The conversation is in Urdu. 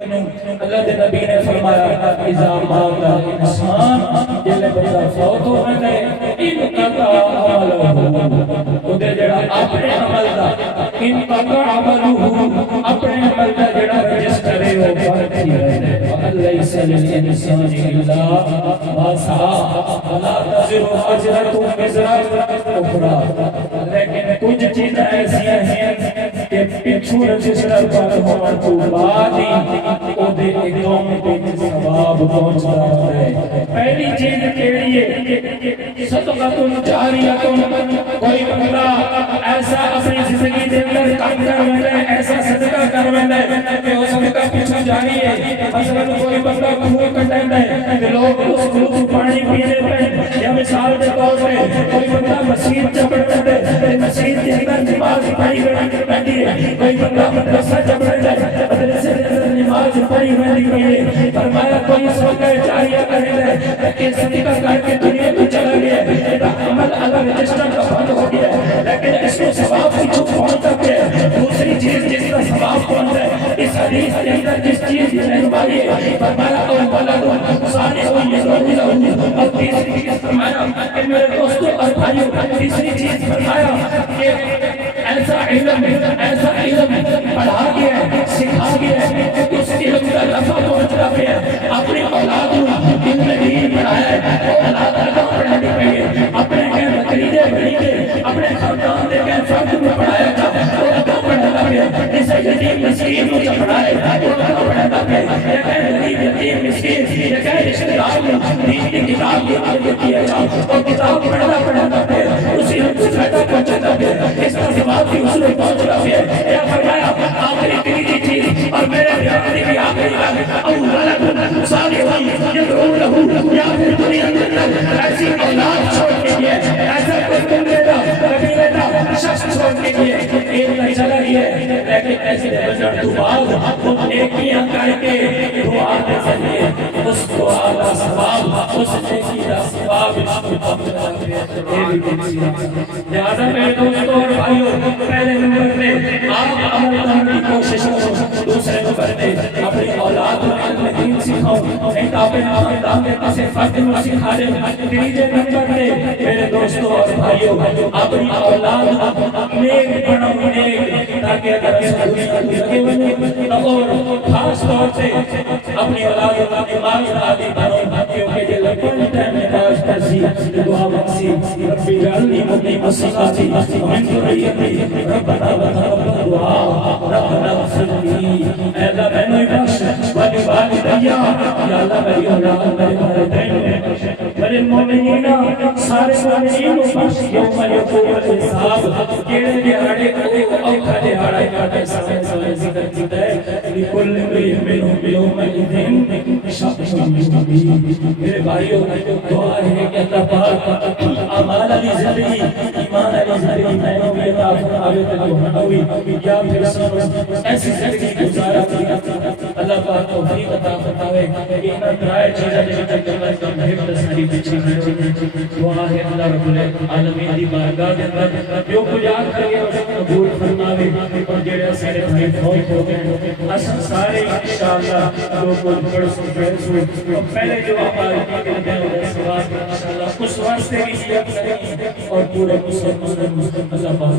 اللہ کے نبی نے فرمایا اذا مات الانسان جب بندہ فوت ہو گئے انقطع عملہ اودے جڑا اپنے عمل دا انقطع عملہ اپنے عمل دا جڑا رجسٹر ہے وہ بند ہی رہے لیس للانسان الا ما سعى ولا تزر وازرة وزر اخرى لیکن کچھ چیزیں ایسی ہیں کہ پچھو رجسٹر پر ہونے تو بعد ہی اودے اکاؤنٹ وچ ثواب پہنچدا ہے۔ پہلی چیز کیڑی ہے؟ صدقہ جاریہ۔ کوئی بندہ ایسا اپنی زندگی دے اندر کام کر رہا ہے، ایسا صدقہ کر رہا ہے کہ وہ صدقہ پیچھے جاری ہے۔ مثلا کوئی بندہ کنواں کٹیندا ہے تے لوگ اس کنویں سے پانی پینے پہ، یا مثال کے طور پہ کوئی بندہ مسجد چپڑتا ہے، مسجد کے اندر نماز پڑھی رہتی ہے، کوئی بندہ مدرسہ چپڑتا ہے، مدرسے کے اندر نماز پڑھی رہتی ہے۔ فرمایا کوئی صدقہ جاریہ کرے ہے کہ صدقہ کر کے دنیا کو چلا گیا ہے، عمل اللہ رجسٹر کا بند ہو گیا ہے، لیکن اس کو ثواب پیچھے پہنچتا ہے۔ دوسری چیز جس کا ثواب پہنچتا ہے، اس حدیث کے اندر جس چیز کی رہنمائی ہے، فرمایا او ولد صالح یدعو لہ، اور تیسری چیز فرمایا کہ میرے دوستوں اور بھائیوں، تیسری چیز فرمایا کہ ایسا علم پڑھا گیا ہے، سکھا گیا ہے کہ اس علم کا نفع پہنچتا ہے۔ اپنی اولاد کو علم نہیں پڑھایا ہے، اولاد کا پڑھانے کے لیے اپنے کے بکریدے بھیجے، اپنے خاندان کے فرد میں پڑھایا تھا، وہ تو پڑھاتا گیا۔ اس یتیم مسکین کو جب پڑھائے وہ تو پڑھاتا گیا۔ یہ کہ غریب یتیم مسکین، یہ کہ رشتہ دار کو دین کی کتاب کی عادت کیا جا، اور کتاب پڑھاتا گیا، اسی ہم سے فائدہ پہنچاتا گیا، اس کا ثواب بھی اس میں پہنچتا گیا۔ یا فرمایا آخری تیسری چیز اور میرے بیان کی آخری بات، او ولد صالح یدعو لہ، یا پھر دنیا کے اندر ایسی اولاد چھوڑ کے لیے، ایسا کوئی بندے کا قبیلے کا شخص چھوڑ کے لیے ایک نہیں چلا گیا، لیکن ایسے بجڑ تو بعد وہ نیکیاں کر کے دعا دے سکے، اس دعا کا ثواب، اس نیکی کا ثواب اس کو پہنچا دے۔ لہذا میرے دوستوں اور بھائیوں، پہلے نمبر پہ آپ عمل کرنے کی کوشش کرو، دوسرے نمبر پہ اپنی اولاد کو علم دین سکھاؤ، نہیں تو اپنے خاندان کے کسی فرد کو سکھا دیں۔ تیسرے نمبر پہ میرے دوستوں اور بھائیوں، اپنی اولاد نیک بناؤ، نیک، تاکہ اگر ایسا دنیا لگے بنے، اور خاص طور سے اپنی اولاد کو نماز عادی بناؤ، کیونکہ یہ لپن ٹائم نماز پڑھی دعا مقصی ربی جعلنی مقیم الصلاۃ ومن ذریتی ربنا وتقبل دعا ربنا اغفر لی، اے اللہ میں نے بخش والدیا، یا اللہ میری اولاد میرے والدین میرے مومنین سارے مومنین کو بخش، یوم یقوم الحساب کیڑے دیہاڑے کو اوکھا دیہاڑا کاٹے سارے سارے ذکر کیتا ہے لکل امرئ منہم یومئذ شأن یغنیہ۔ میرے بھائیوں دعا ہے کہ اللہ پاک اعمال علی زندگی، ایمان علی زندگی میں نوی عطا فرماوے تے جو نوی یا پھر سب ایسی زندگی گزارا اللہ پاک توفیق عطا فرماوے کہ ان ترائے چیزیں جن کے اندر کم حفظ ساری پیچھے دعا ہے اللہ رب العالمین دی بارگاہ کے اندر جو کچھ یاد کرے اسے قبول فرماوے، اور جڑے سارے بھائی فوت ہو گئے اساں سارے انشاءاللہ جو کچھ پڑھ سو پہلے جو ہمارے کے اندر ثواب انشاءاللہ اس واسطے بھی نیت کریں، اور پورے مسلمان اللہ پاک